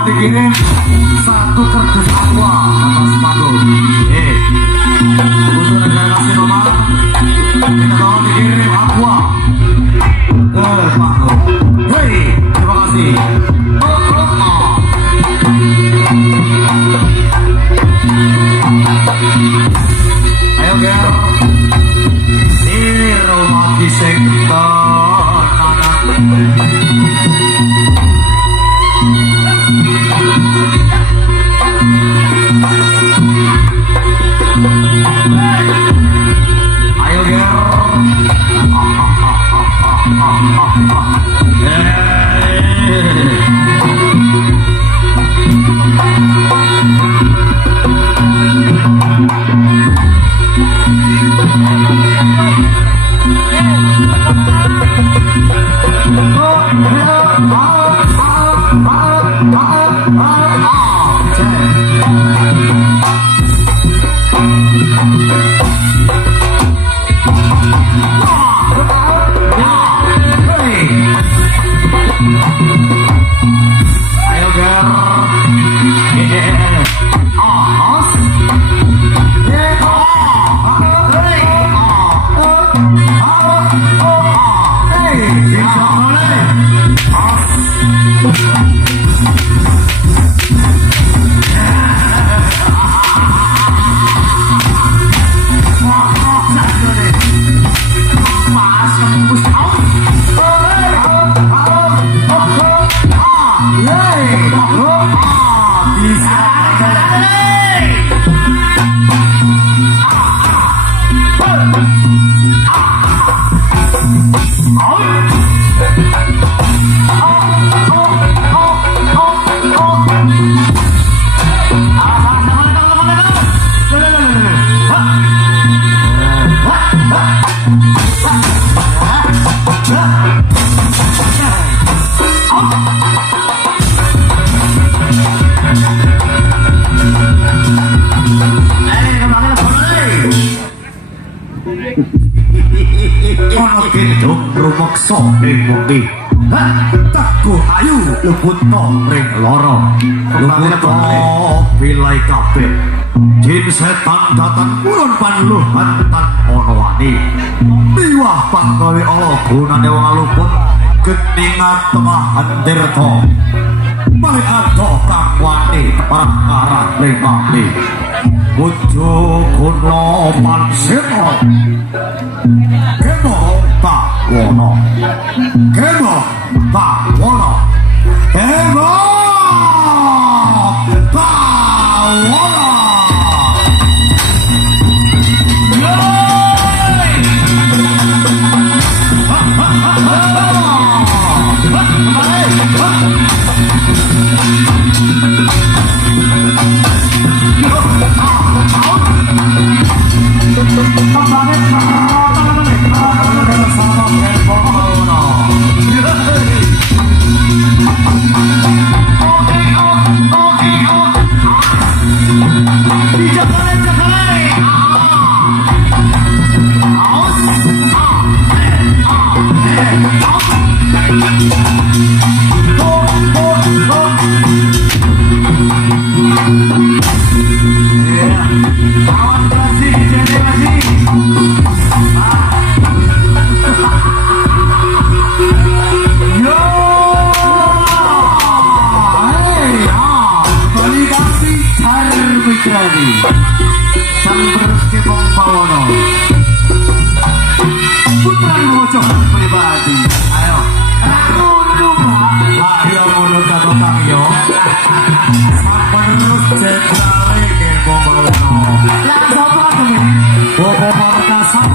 Dikirim satu kardus aqua atas panggung. Untuk negara kasih nomor, kita tolong dikirim aqua ke panggung. Hei, terima kasih. Ayo ger, ini rumah di sektor kanan. Ayo ger. Rumokso ing mundi teguh ayu luput ring loro luput bilai kabeh jin setan datang ulun panluhan tan ono wani miwah panggawe Allah gunane wong luput ketingat tengah handirta balik adoh kang wani parang karah ring mati bojo kuno panseno kemo tak wono kemo tak wono kemo tak wono pribadi sang berskepong Pawono putra bocok pribadi ayo ayo mulut atau tangyo terus cetrale kepong Pawono lah sapa tuh Bobo Markasan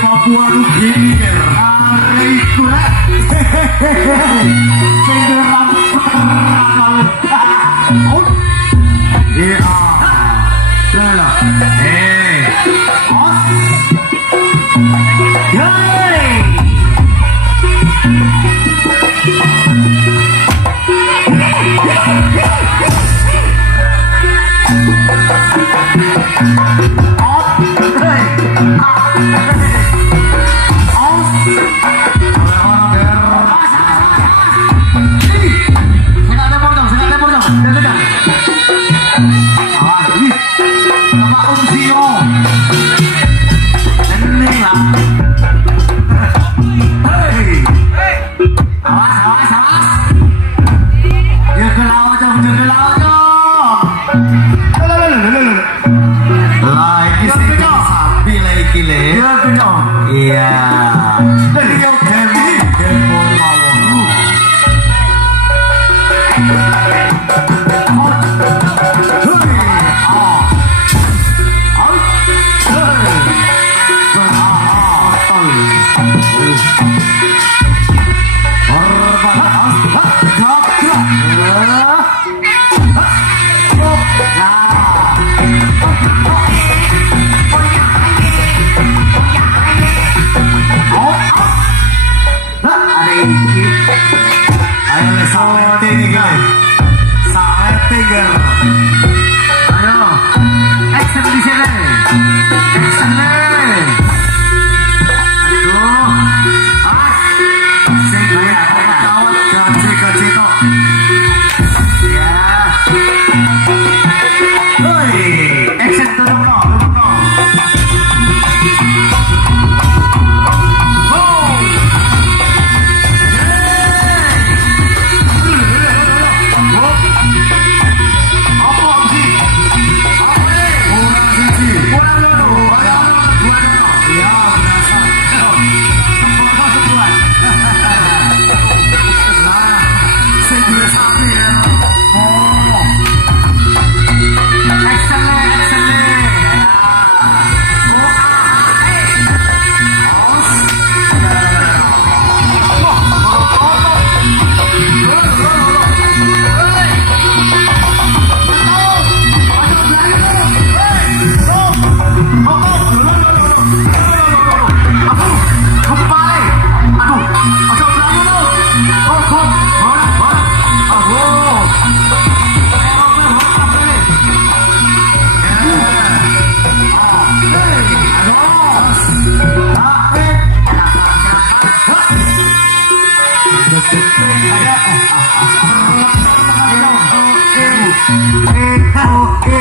Papua Nugini Ariku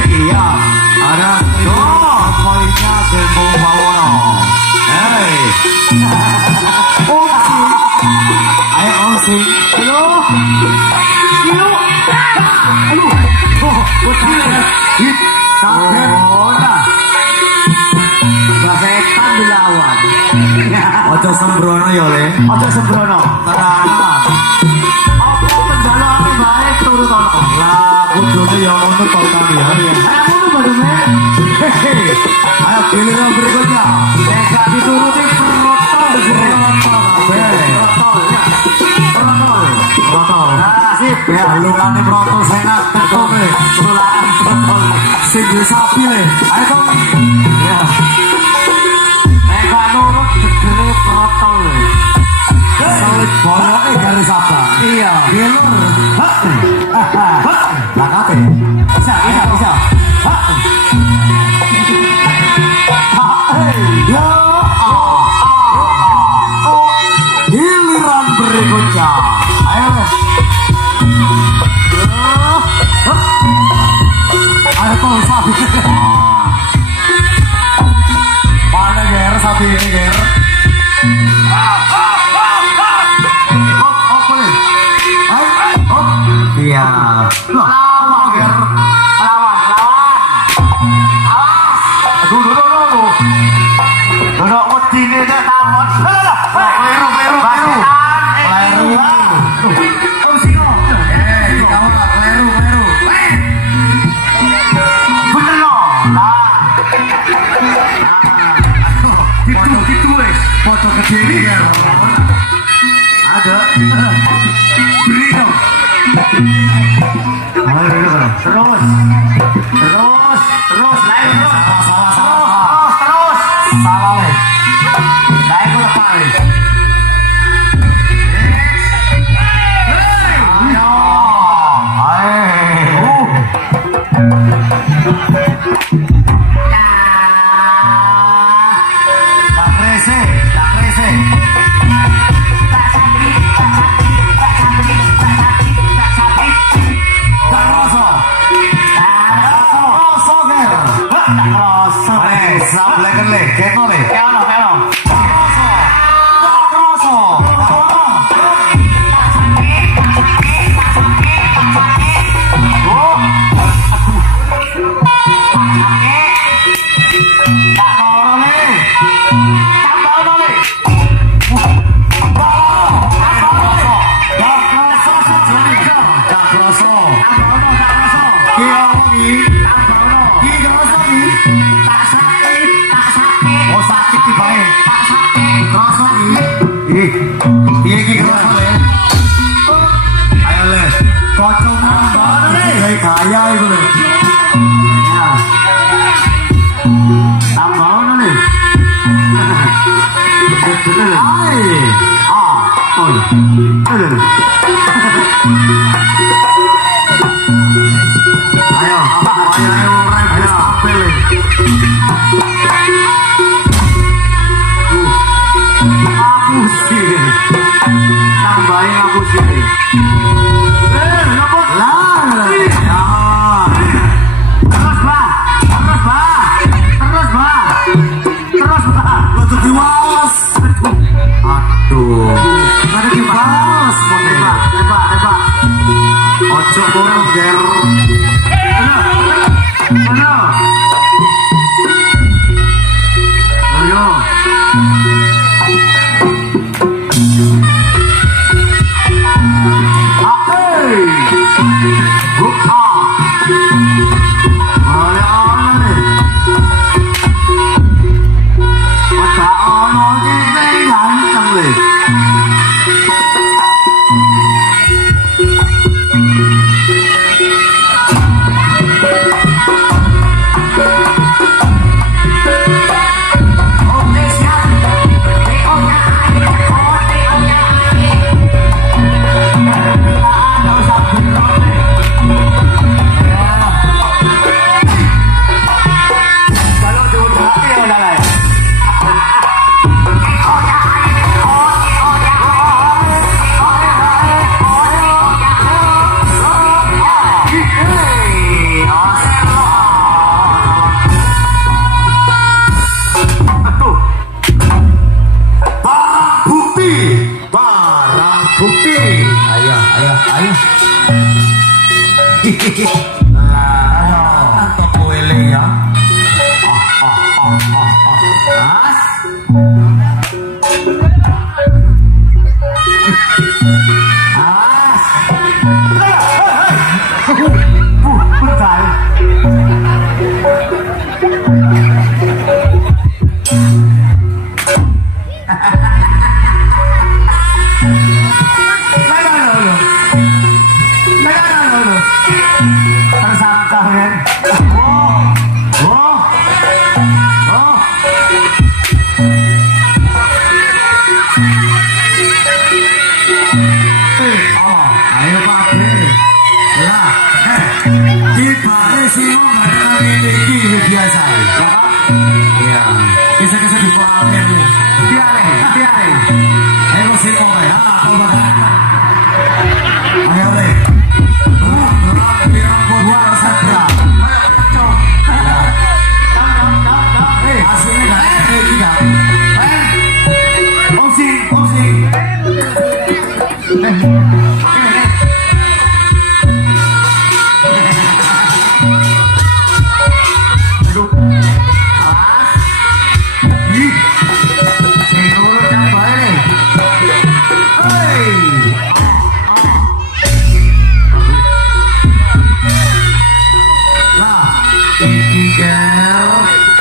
Iya, ada poinnya Kepong Pawono. Ayo Ongsi. Halo. Basetan dilawan. Ojo sembrono ya le. Ojo sembrono. Tenang. Apa penjalane bae turu tono. Lah kudune ya ngono to kan ya. Ayo ngono badume. Ayo giliran berikutnya. Nek dituruti protol. Protol. Protol. sip ya lungane proto senat tekom le tulaan protol sing sapi le ayo dong ya nek nurut gegere protol le sawit boloke garis apa iya gelur lakate bisa ya giliran berikutnya ayo kau sapi mana ger sapi ini ger iya lawan ger duduk wedine nek takon kleru oh sino kamu tak kleru bener no lah gitu foto kecil ya ada beri dong terus lain terus salah lain gue lepas kaya itu nih ya tambah nih ayo tambahin aku sih ada di balas tembak ojo borong ger mana ayo Nah, toko ele ya.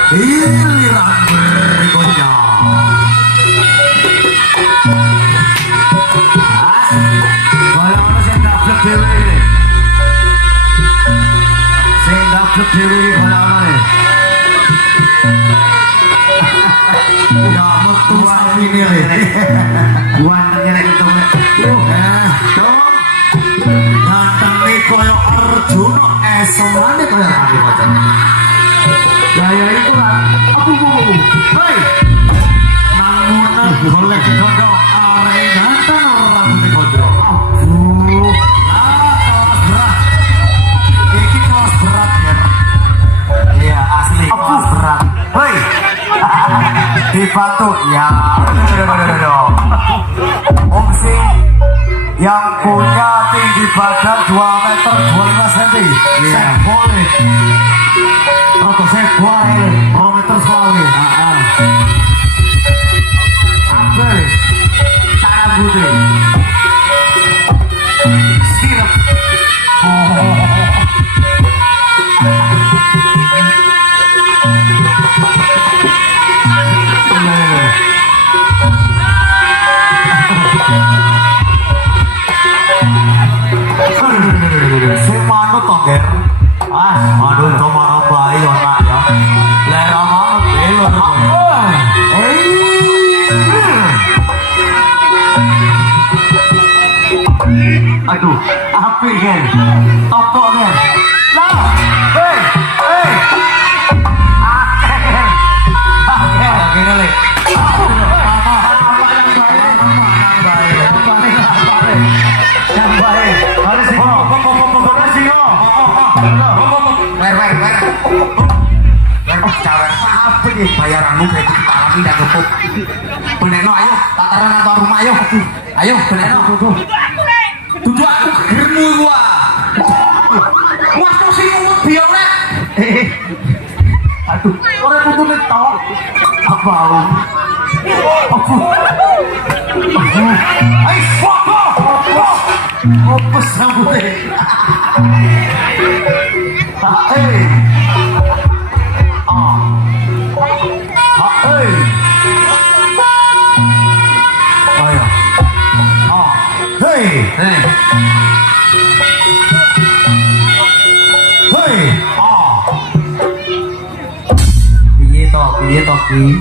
Giliran berikutnya. Kalau orang yang dapat dewe ini, saya dapat dewe ini kalau orang ini, ya mertua ini nih, buannya nih itu, dong, ganteng nih koyok Arjuna, esongannya koyok Adi Macan. Ya itu kan, aku hei, namunan boleh digodok, arek ganteng orang digodok. Kelas berat, ini kelas berat ya. Iya asli kelas berat. Hei, dibantu ya. Om Sing yang punya tinggi badan 2 meter 25 cm. Iya boleh. Roto saya boleh, 2 meter selawi. Abel, cara putih, sirup. Saya manut tongger. Manut sama bayi onak ya. Lera manut belon. Aduh, api kan? Topok kan? Lah, hei. Gini leh. Yang baik. Harus sih. Cawer apa nih bayaranmu kredit alami dan cukup. Beneno ayo, tataran atau rumah ayo. Ayo beneno. Duduk aku germu gua. Waktu sih ngomong bione. Aduh, orang putune tok. Apa? Ai foto. Apa sambute? Piye to ki?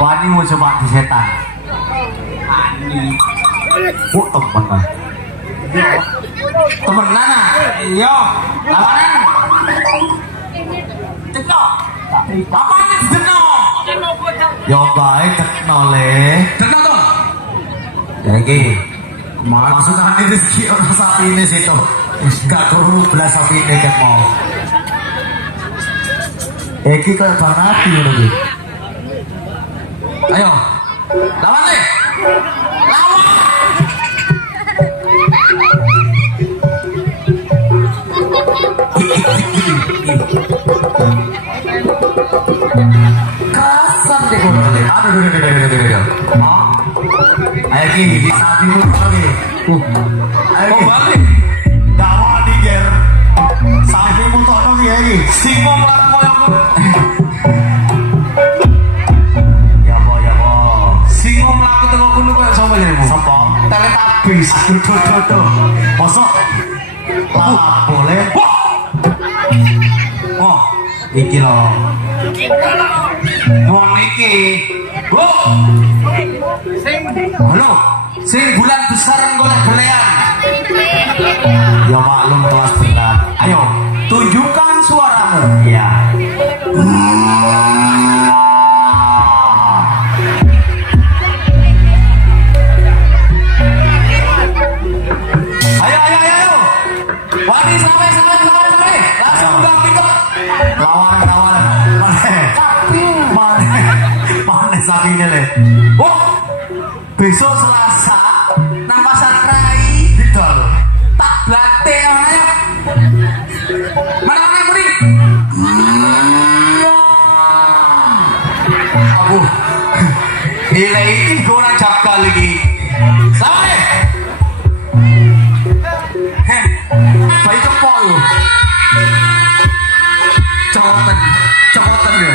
Wani mau coba di setan. Ani. Kok temen kan? Temen mana? Iya. Lawanan. Cekno. Apa ini cekno? Yo bae cekno le. Cekno to. Ya iki. Maksudnya ini rezeki orang sapi ini situ. Gak perlu belas sapi ini kan mau. Eki kayak Bang Nabi lagi. Ayo, lawan deh. Lawan. Kasar deh gue. Aduh. Ayo Ki, di sapi lu lagi. Ayo balik. Dawa nih ger. Sapi mutono ya Ki. Sing mau melakukan Teletubbies, aduh, mosok lalap boleh. Oh, iki loh. Wong iki, bu. Halo, sing bulan besar golek belean. Ya maklum kelas berat. Ayo, tunjukkan suaramu. Ya. Sapi ini le. Oh, besok Selasa. nang pasar Krai Didol. tak blate ana ya. Mana mriki? Aku nilai ini kurang cakal lagi. Sampai. Baik kepol. Cokotan ya.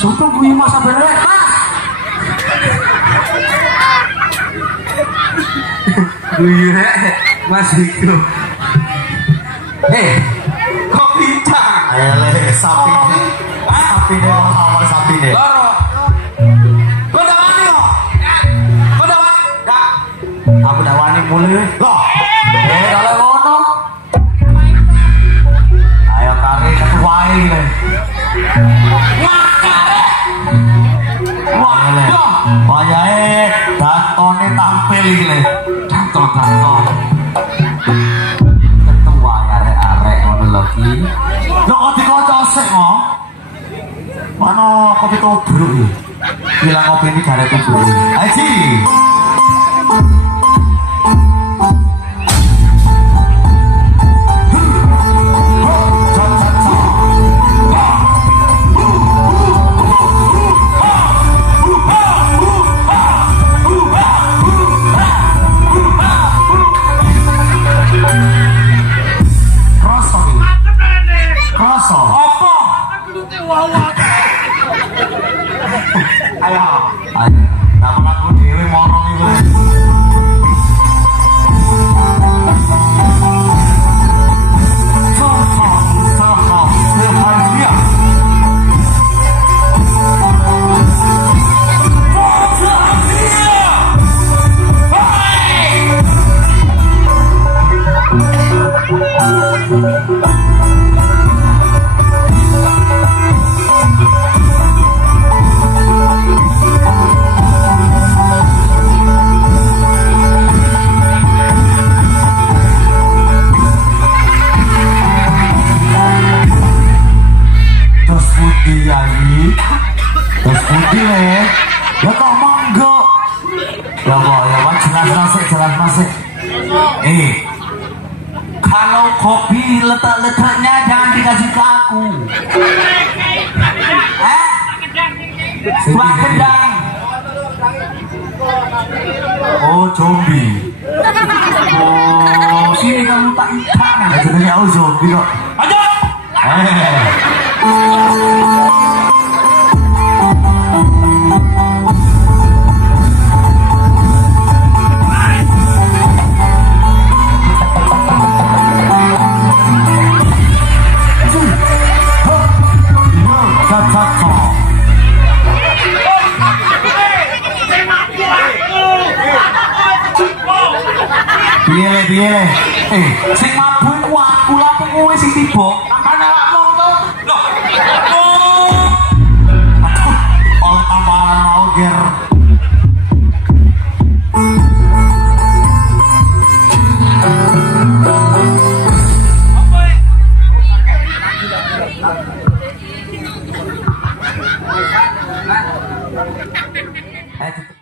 Sumpah gue masa bener, Mas. Gue Mas itu. Kok pincang? Ayo le, sapi deh, awal sapi deh. Loro. Kau dah wani kok? Kau dah wani? Dah. Aku dah wani mulai. Loh, kalau ngono. Ayo kari ketuai le. Wayahe dantone tampil iki le. Danton. Ketua arek-arek ngono lho ki. Lho kok dikoco sik kok. Mana kopi tobruk iki. Bilang kopi ini gare tobruk. Aji. Ayo. Nama aku dewe morong iku. Terus putih le, ya kok monggo. Ya kok jelas masih. Kalau kopi letak-letaknya jangan dikasih ke aku. Buat kedang. Oh zombie. Oh sini kamu tak ikan. Jadi aku zombie kok. Ayo. Piye sing mabuk ku aku lha kowe sing tiba makane awakmu to lho oh tambahan mau ger apa